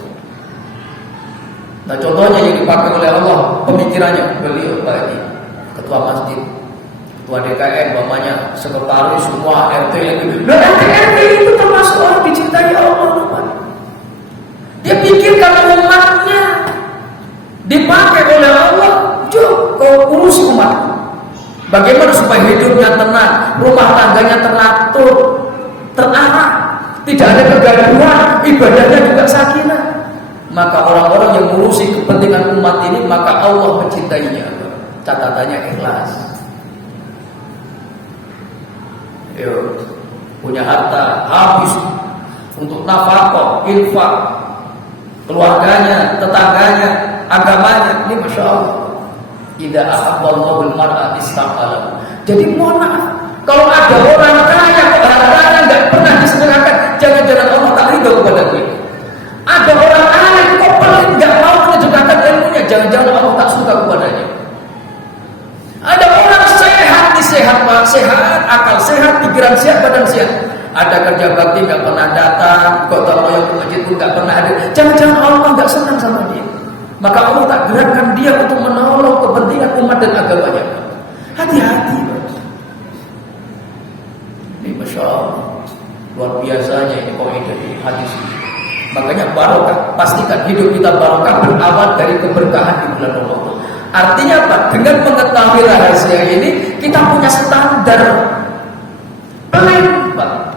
Nah contohnya yang dipakai oleh Allah pemikirannya, beliau tadi ketua masjid, ketua DKM, umpamanya sekretaris semua RT itu. Nah RT itu termasuk orang dicintai Allah, Pak. Dia pikirkan umatnya. Dipakai oleh Allah, coba kau urusi umat. Bagaimana supaya hidupnya tenang, rumah tangganya teratur, terarah, tidak ada kegaduhan, ibadahnya juga sakinah. Maka orang-orang yang mengurusi kepentingan umat ini, maka Allah mencintainya. Catatannya ikhlas. Yo, punya harta habis untuk nafkah, infak, keluarganya, tetangganya, agamanya. Ini Masya Allah. Idza ahabballahu al-mar'a istaqala. Jadi mohon maaf, kalau ada orang kaya kok hartanya enggak pernah disedekahkan, jangan-jangan Allah tak ridho kepada dia. Ada orang alim kok pelit enggak mau menyedekahkan ilmunya, jangan-jangan Allah tak suka kepadanya. Ada orang sehat, sehat, akal sehat, pikiran sehat, badan sehat. Ada kerja bakti enggak pernah datang, gotong royong ke masjid pun enggak pernah ada. Jangan-jangan Allah enggak senang sama dia. Maka Allah tak gerakkan dia untuk menolong kepentingan umat dan agamanya. Hati-hati. Ini Masya Allah, luar biasanya ini kaidah di hadis ini. Makanya barokah, pastikan hidup kita barokah berawal dari keberkahan di bulan Ramadan. Artinya apa? Dengan mengetahui rahasia ini, kita punya standar.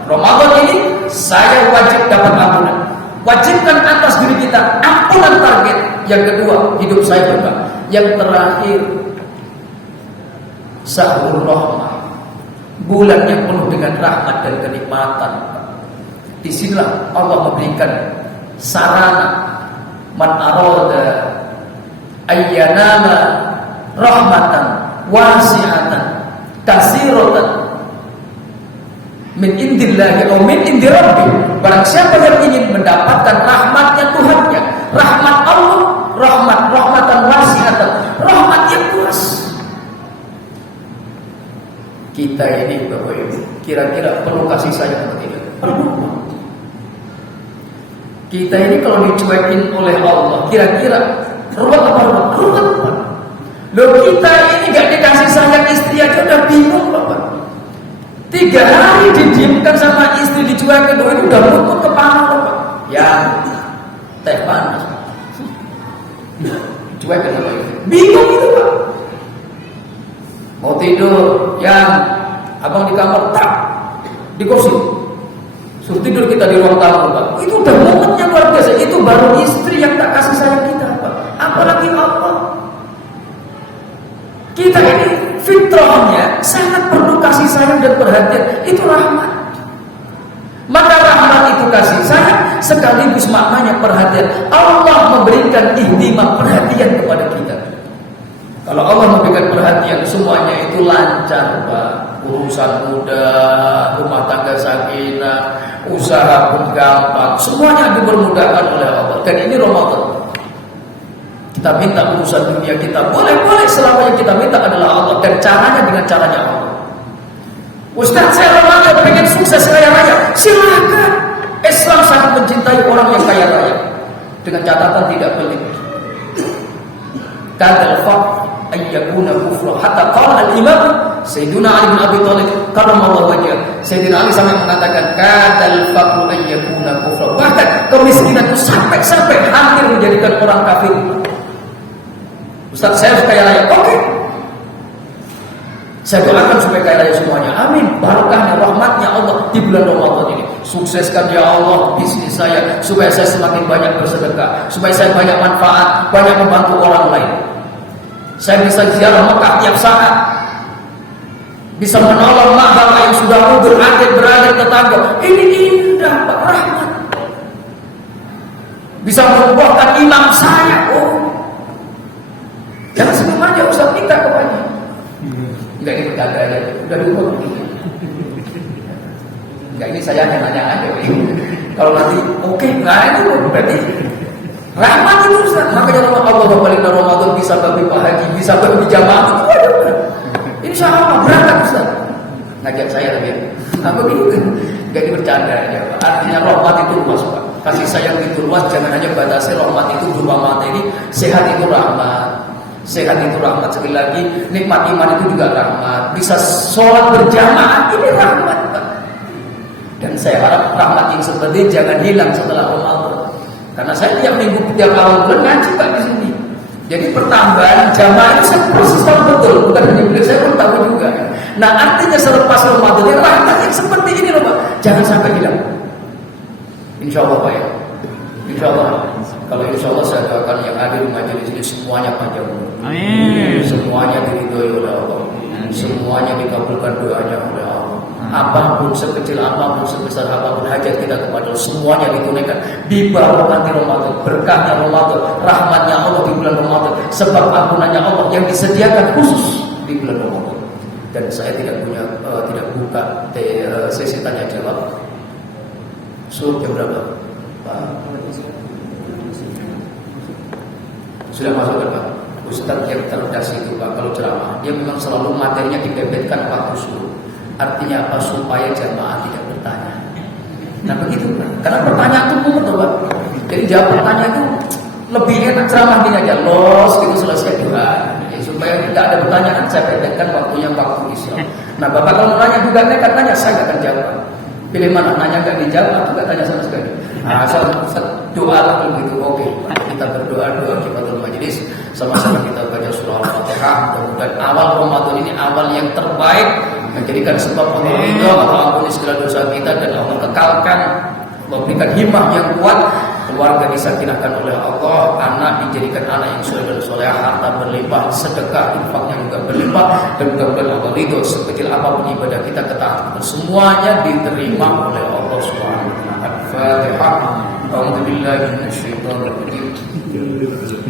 Ramadan ini saya wajib dapat ampunan. Wajibkan atas diri kita ampunan target. Yang kedua, hidup saya berkah. Yang terakhir, sahur rahmah, bulan yang penuh dengan rahmat dan kenikmatan. Disinilah Allah memberikan sarana man arada ayyanama rahmatan wasi'atan kasiratan min indillahi atau min indi rabbi. Barang siapa yang ingin mendapatkan rahmatnya Tuhannya, rahmat Allah, rahmatan wasi'atan, rahmat yang luas. Kita ini Bapak Ibu, kira-kira perlu kasih sayang atau tidak? Perlu. Kita ini kalau dicuekin oleh Allah, kira-kira ruwet apa ruwet? Ruwet. Loh, kita ini gak dikasih sayang istri aja udah bingung Bapak. 3 hari didiamkan sama istri, dicuekin, itu udah lutut kepala Bapak. Ya, teh panas. Dicuekin sama istri. Bingung itu Pak. Mau tidur, yang abang di kamar, tak di kursi. Suruh tidur kita di ruang tamu, Pak. Itu udah momennya luar biasa. Itu baru istri yang tak kasih sayang kita, Pak. Apalagi Allah. Kita ini fitrahnya sangat perlu kasih sayang dan perhatian. Itu rahmat. Maka rahmat itu kasih sayang sekaligus maknanya perhatian. Allah memberikan ihtimam, perhatian kepada kita. Kalau Allah memberikan perhatian, semuanya itu lancar, Pak. Urusan mudah, rumah tangga sakinah, usaha pun gampang, semuanya dipermudahkan oleh Allah. Dan ini Ramadan. Kita minta urusan dunia kita boleh selama yang kita minta adalah Allah, dan caranya dengan caranya Allah. Ustaz, saya Ramadan pengen sukses kaya raya, silakan. Islam sangat mencintai orang yang kaya raya, dengan catatan tidak pelit. Kadal faqr ayyakuna kufra, hatta qala al-imam Sayyidina Ali bin Abi Thalib karramallahu wajhah. Sayyidina Ali sampai mengatakan kadal faqr ayyakuna kufra. Bahkan kemiskinan itu sampai hampir menjadikan orang kafir. Ustaz, saya kaya raya. Oke. Saya doakan supaya kaya raya semuanya. Amin. Barokahnya, rahmatnya Allah di bulan Ramadan ini. Sukseskan ya Allah bisnis saya, supaya saya semakin banyak bersedekah, supaya saya banyak manfaat, banyak membantu orang lain. Saya bisa ziarah Mekah tiap saat, bisa menolong mak bapak yang sudah kubur, adik-beradik, tetangga. Ini indah, Pak, rahmat. Bisa membuahkan imam saya. Oh, jangan senyum aja Ustaz, minta kepada. Enggak, ini bercanda aja, udah dulu. Enggak, ini saya nanya aja. Kalau nanti oke, enggak itu berarti rahmat itu Ustaz. Makanya Allah balik dari Ramadan bisa bagi Pak Haji, bisa bagi jamaah itu ada. Insya Allah berangkat Ustaz. Ngajak saya lagi. Nah begitu. Jadi bercanda aja. Artinya rahmat itu luas Pak. Kasih sayang itu luas. Jangan hanya batasi rahmat itu berupa materi. Sehat itu rahmat. Sehat itu rahmat. Sekali lagi, nikmat iman itu juga rahmat. Bisa sholat berjamaah, ini rahmat Pak. Dan saya harap rahmat yang seperti jangan hilang setelah Ramadan. Karena saya tiap minggu, tiap awal bulan ngaji Pak di sini. Jadi pertambahan jamaah itu saya persis tahu betul, bukan hanya beliau, saya pun tahu juga. Nah artinya selepas Ramadan, rahmat yang seperti ini loh Pak, jangan sampai hilang. Insya Allah Pak ya. Insya Allah. Kalau insya Allah saya doakan yang ada di majelis ini semuanya panjang umur. Amin. Semuanya diridhoi oleh Allah. Semuanya dikabulkan doanya oleh Allah. Apapun sekecil apapun, sebesar apapun hajat kita kepada Allah, semuanya ditunaikan di barokah Ramadan, berkahnya Ramadan, rahmatnya Allah di bulan Ramadan, sebab ampunannya Allah yang disediakan khusus di bulan Ramadan. Dan saya tidak buka sesi tanya jawab. Jam berapa? Sudah masuk kan Pak? Ustaz yang cerdas itu Pak, kalau ceramah dia memang selalu materinya dipepetkan waktu suruh. Artinya apa? Supaya jamaah tidak bertanya. Nah begitu Pak. Karena pertanyaan itu mumet Pak. Jadi jawab pertanyaan itu lebih enak, ceramah ini aja los gitu selesai doa. Supaya tidak ada pertanyaan, saya pepetkan waktunya waktu Islam. Nah Bapak kalau nanya juga nekat tanya, saya nggak akan jawab. Pilih mana? Nanya nggak dijawab atau nggak tanya sama sekali. Nah asal doa lah begitu. Oke, kita berdoa kifatul majelis, sama-sama kita baca surah Al-Fatihah. Dan awal Ramadan ini awal yang terbaik, menjadikan sebab Allah ridha, Allah ampuni segala dosa kita, dan Allah kekalkan, memberikan himmah yang kuat, keluarga disakinahkan oleh Allah, anak dijadikan anak yang soleh dan solehah, harta berlimpah, sedekah, infaknya juga berlimpah, dan mudah-mudahan Allah ridha sekecil apapun ibadah kita, ketaatan semuanya diterima oleh Allah Subhanahu wa taala. Al-Fatihah. A'udzubillahi minasyaitonir rajim.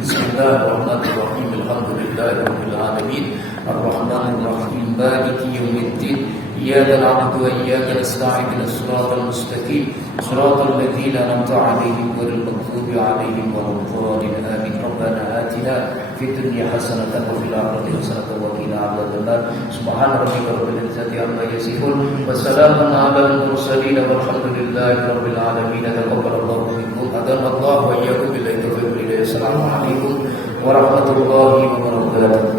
Bismillahirrahmanirrahim. Alhamdulillahirabbil alamin. Ar-Rahmanir Rahim. Maliki yaumiddin. إياك نعبد وإياك نستعين اهدنا الصراط المستقيم صراط الذين أنعمت عليهم غير المغضوب عليهم ولا الضالين آمين ربنا آتنا في الدنيا حسنة وفي الآخرة حسنة وقنا عذاب النار سبحان ربك رب العزة عما يصفون وسلام على المرسلين والحمد لله رب العالمين تقبل الله منكم أدام الله وإياكم بالله التوفيق السلام عليكم ورحمة الله وبركاته.